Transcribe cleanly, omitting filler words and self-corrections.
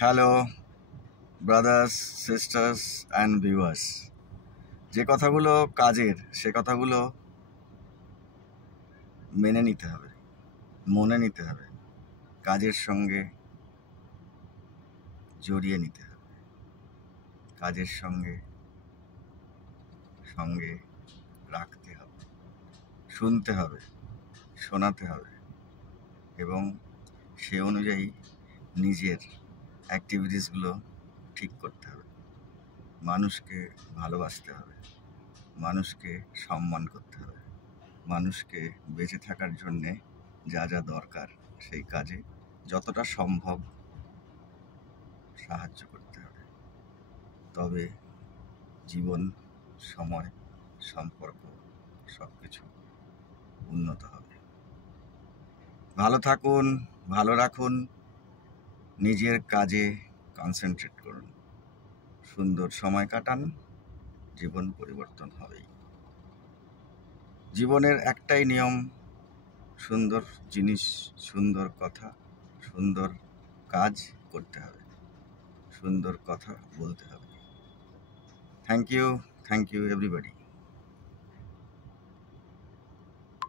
Hello brothers, sisters and viewers. যে কথাগুলো কাজের, সে কথাগুলো মেনে নিতে হবে, মনে নিতে হবে, কাজের সঙ্গে জড়িয়ে নিতে হবে, কাজের সঙ্গে সঙ্গে রাখতে হবে, শুনতে হবে, শোনাতে হবে এবং সে অনুযায়ী নিজের অ্যাক্টিভিটিসগুলো ঠিক করতে হবে। মানুষকে ভালোবাসতে হবে, মানুষকে সম্মান করতে হবে, মানুষকে বেঁচে থাকার জন্যে যা যা দরকার সেই কাজে যতটা সম্ভব সাহায্য করতে হবে। তবে জীবন, সময়, সম্পর্ক সব কিছু উন্নত হবে। ভালো থাকুন, ভালো রাখুন, নিজের কাজে কনসেন্ট্রেট করুন, সুন্দর সময় কাটান, জীবন পরিবর্তন হবেই। জীবনের একটাই নিয়ম, সুন্দর জিনিস, সুন্দর কথা, সুন্দর কাজ করতে হবে, সুন্দর কথা বলতে হবে। Thank you everybody.